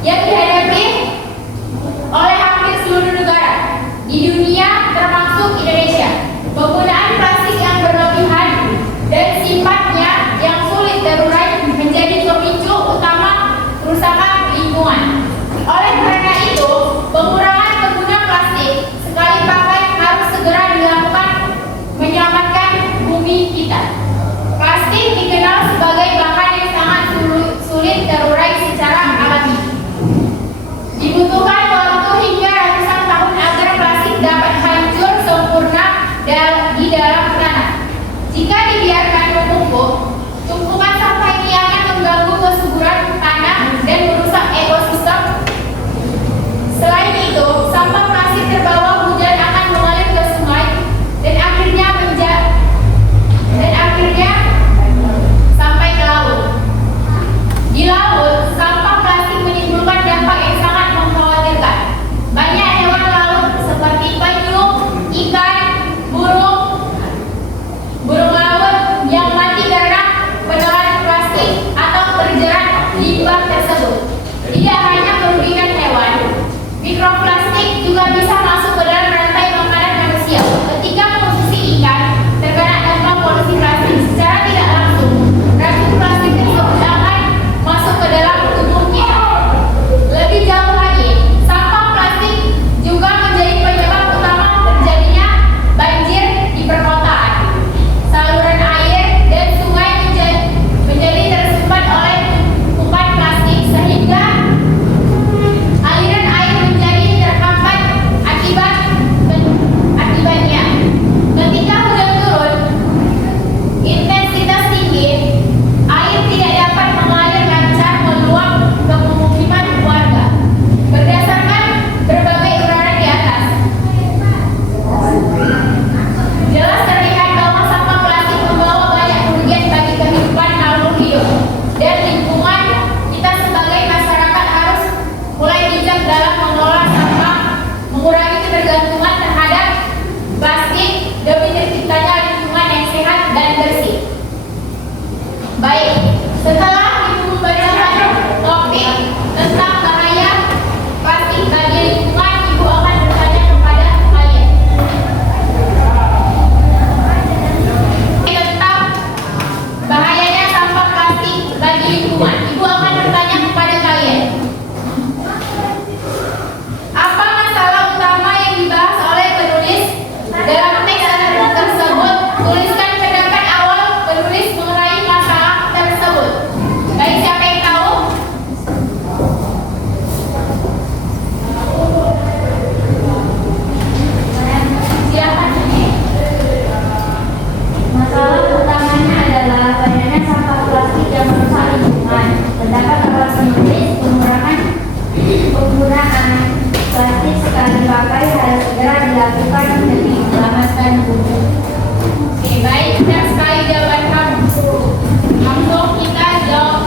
yang dihadapi oleh hampir seluruh negara di dunia termasuk Indonesia. Penggunaan plastik yang berlebihan dan sifatnya yang sulit terurai menjadi pemicu utama kerusakan lingkungan. Oleh karena itu, pengurangan penggunaan plastik sekali pakai harus segera dilakukan menyelamatkan bumi kita. Plastik dikenal sebagai bahan yang sangat sulit terurai secara alami. Dibutuhkan waktu hingga ratusan tahun agar plastik dapat hancur sempurna di dalam tanah. Jika dibiarkan menumpuk, tumpukan sampah ini akan mengganggu kesuburan tanah dan merusak ekosistem. Selain itu, sampah plastik terbawa hujan akan mengalir ke sungai dan akhirnya sampai ke laut. Di laut, sampah plastik menimbulkan dampak yang sangat mengkhawatirkan. Banyak hewan laut seperti penyu, ikan, burung laut yang mati karena penelan plastik atau terjerat limbah tersebut. Tidak hanya merugikan hewan, mikroplastik juga bisa masuk ke dalam rantai makanan manusia. Ketika mengonsumsi ikan terkena dampak polusi plastik secara tidak langsung, racun plastik tersebut akan masuk ke dalam tubuh kita. Lebih jauh lagi, sampah plastik juga menjadi penyebab utama terjadinya banjir di perkotaan. Saluran air dan sungai menjadi tersumbat oleh tumpukan plastik sehingga aliran air menjadi terhambat akibatnya. Ketika hujan turun intensitas tinggi, air tidak dapat mengalir lancar meluap ke pemukiman warga. Berdasarkan berbagai uraian di atas, jelas terlihat bahwa sampah plastik membawa banyak kerugian bagi kehidupan makhluk hidup dan lingkungan. Kita sebagai masyarakat harus mulai bijak dalam mengelola sampah, mengurangi ketergantungan terhadap plastik demi terciptanya lingkungan yang sehat dan bersih. Baik, setelah Ibu memberikan topik tentang bahaya plastik bagi lingkungan, Ibu akan bertanya kepada kalian tentang bahayanya sampah plastik bagi lingkungan. Ibu akan bertanya kepada kalian, apa masalah utama yang dibahas oleh penulis dalam teks tersebut? Tuliskan pendapat awal penulis mengenai masalah tersebut. Baik, siapa yang tahu? Silakan. Masalah utamanya adalah banyaknya sampah plastik yang merusak lingkungan. Pendapat awal penulis, penggunaan plastik sekali pakai harus segera dilakukan demi menyelamatkan bumi. Oke, baik, benar sekali jawaban kamu. Langsung kita jawab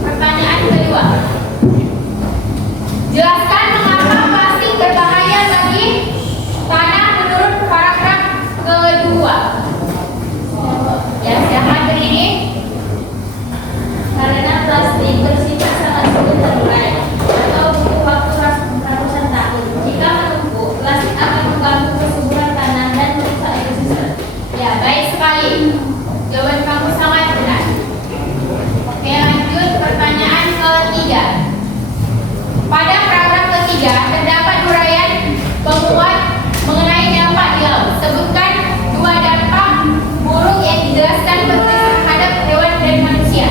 pertanyaan kedua. Jelaskan mengapa plastik berbahaya bagi tanah menurut paragraf kedua. Ya, silakan berdiri. Karena plastik bersifat sangat sulit terurai atau butuh waktu ratusan tahun. Jika menumpuk, plastik akan mengganggu kesuburan tanah dan merusak ekosistem. Ya, baik sekali. Jawaban kamu sangat benar. Oke, lanjut pertanyaan ketiga. Pada paragraf ketiga terdapat uraian penguat mengenai dampak di laut. Sebutkan dua dampak buruk yang dijelaskan terhadap hewan dan manusia.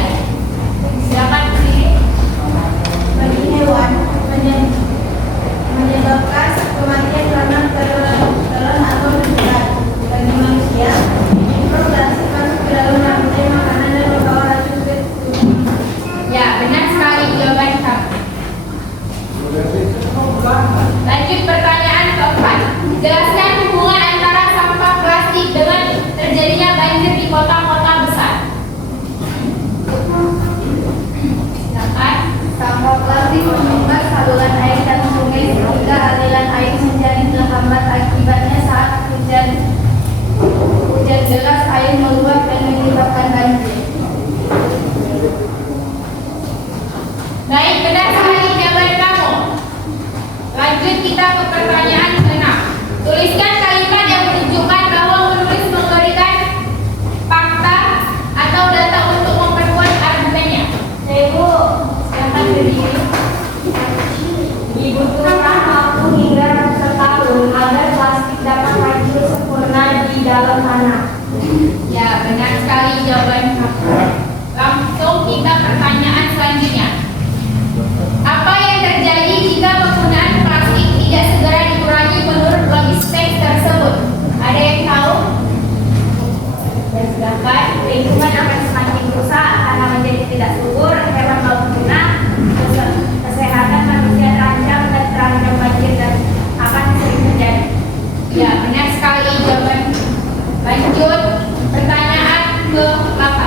Silakan berdiri. Bagi hewan, menyebabkan kematian karena telan atau bergerak. Bagi manusia, mikroplastik masuk ke dalam rantai makanan dan membawa racun ke tubuh. Ya, benar sekali jawaban kamu. Lanjut pertanyaan keempat. Jelaskan hubungan antara sampah plastik dengan terjadinya banjir di kota-kota besar. Silakan. Sampah plastik menyumbat saluran air dan sungai sehingga aliran air menjadi terhambat. Akibatnya saat hujan deras air meluap dan menyebabkan banjir. Baik, benar sekali jawaban ke pertanyaan ke-6. Tuliskan kalimat yang menunjukkan bahwa penulis memberikan fakta atau data untuk memperkuat argumennya. Ibu, silakan berdiri. Dibutuhkan waktu hingga ratusan tahun agar plastik dapat maju sempurna di dalam tanah. Ya, benar sekali jawaban kamu. Langsung kita pertanyaan selanjutnya. Apa yang terjadi jika penggunaan plastik tidak segera dikurangi menurut logistik tersebut? Ada yang tahu? Dan sedangkan lingkungan akan semakin rusak karena menjadi tidak subur, hewan laut punah, kesehatan manusia terancam dan terancam banjir dan akan sering terjadi. Ya, benar sekali jawaban. Lanjut, pertanyaan ke-8.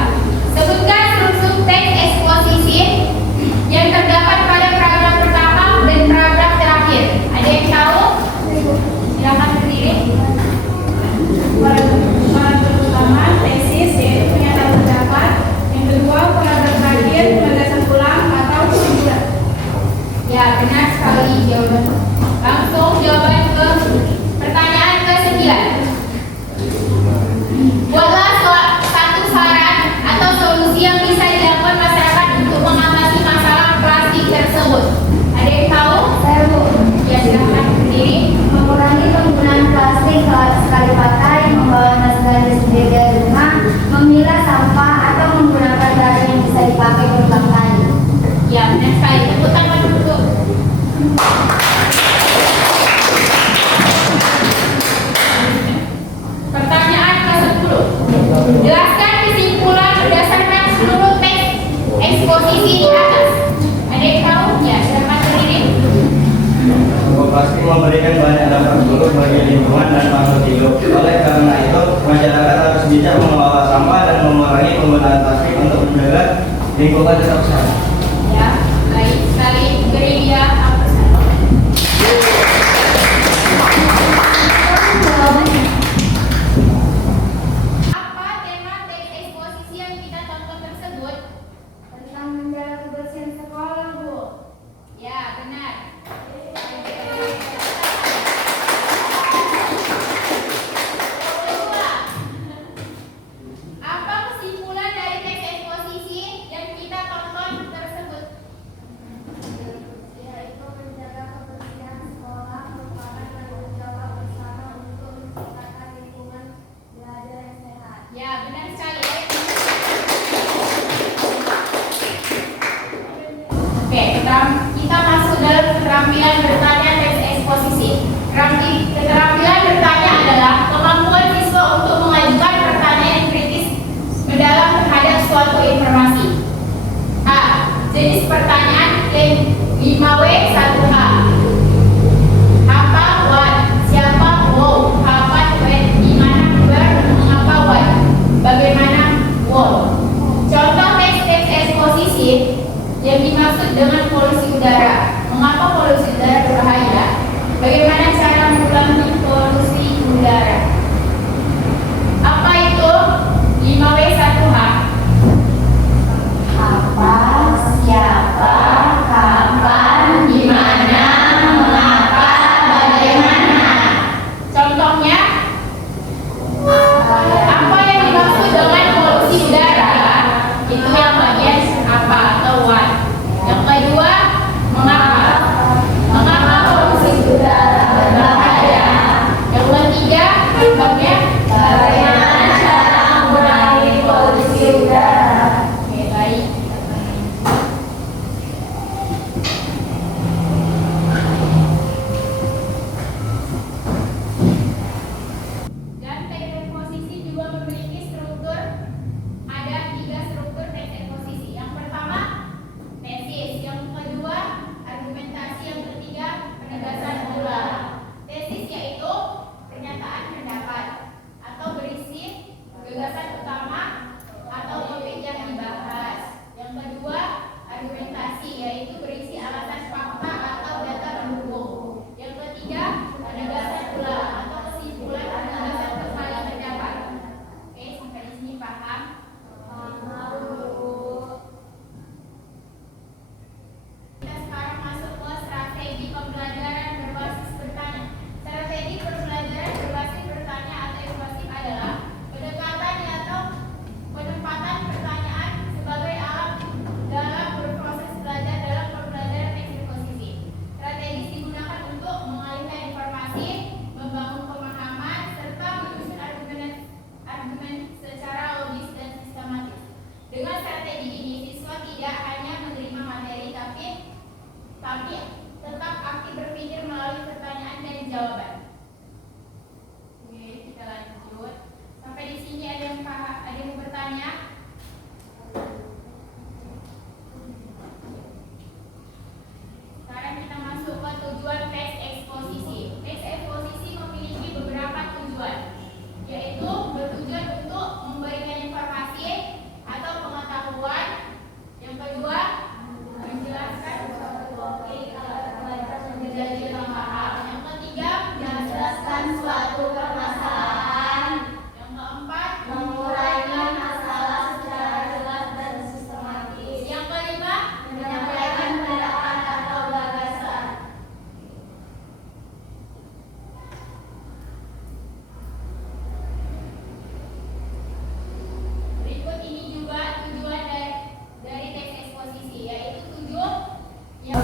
Sebutkan struktur teks eksposisi yang terdapat pada paragraf pertama dan paragraf terakhir. Ada yang tahu? Silakan berdiri. Paragraf pertama tesis yaitu pernyataan pendapat, yang kedua paragraf terakhir penegasan ulang atau kesimpulan. Ya, benar sekali jawaban. Langsung jawaban ke pertanyaan ke-9. Buatlah satu saran atau solusi yang bisa dilakukan masyarakat untuk mengatasi masalah plastik tersebut. Ada yang tahu? Saya Bu, Ya, silakan berdiri. mengurangi penggunaan plastik sekali pakai, membawa tas belanja sendiri dari rumah, memilah sampah atau menggunakan barang yang bisa dipakai berulang kali. Ya, benar sekali. Tepuk tangan dulu. Pertanyaan ke-10. Jelaskan kesimpulan berdasarkan seluruh teks eksposisi di atas. Ada yang tahu? Ya, silakan berdiri. Plastik memberikan banyak dampak buruk bagi lingkungan dan makhluk hidup. Oleh karena itu, masyarakat harus bijak mengelola sampah dan mengurangi penggunaan plastik untuk menjaga lingkungan tetap sehat. Ya, baik sekali. Beri dia aplaus. Apa tema teks eksposisi yang kita tonton tersebut? Tentang menjaga kebersihan sekolah, Bu. Ya, benar. Kedua, apa kesimpulan dari teks eksposisi yang kita tonton tersebut? Yaitu menjaga kebersihan sekolah merupakan tanggung jawab bersama untuk menciptakan lingkungan belajar yang sehat. Ya, benar sekali. Oke, kita masuk dalam keterampilan bertanya teks eksposisi. Keterampilan bertanya adalah kemampuan siswa untuk mengajukan pertanyaan kritis mendalam terhadap suatu informasi. A. Jenis pertanyaan yang 5W1H. Apa what? Siapa wow? Kapan when? Di mana where? Mengapa why? Bagaimana wow? Contoh teks eksposisi yang dimaksud dengan polusi udara. Mengapa polusi udara berbahaya? Bagaimana cara mengurangi polusi udara? Apa itu 5W1H? Apa, siapa, kapan, di mana, mengapa, bagaimana. Contohnya, apa yang dimaksud dengan polusi udara? Itu yang bagian apa atau what. Yang kedua, mengapa? Mengapa polusi udara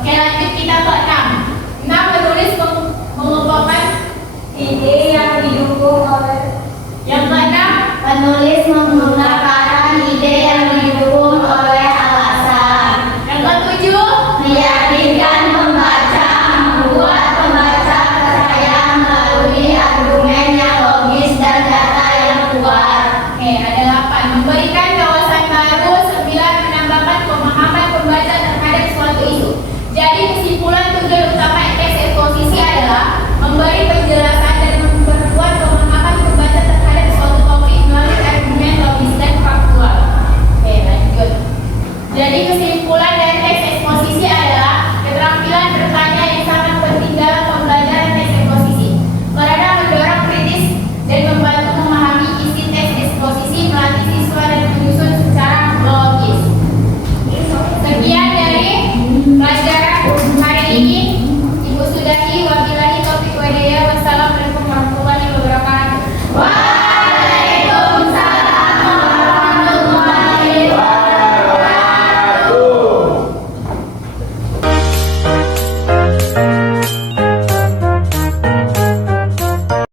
Oke, lanjut kita ke 6. 6 menulis mengumpulkan ide yang didukung oleh yang ke-6 penulis mengumpulkan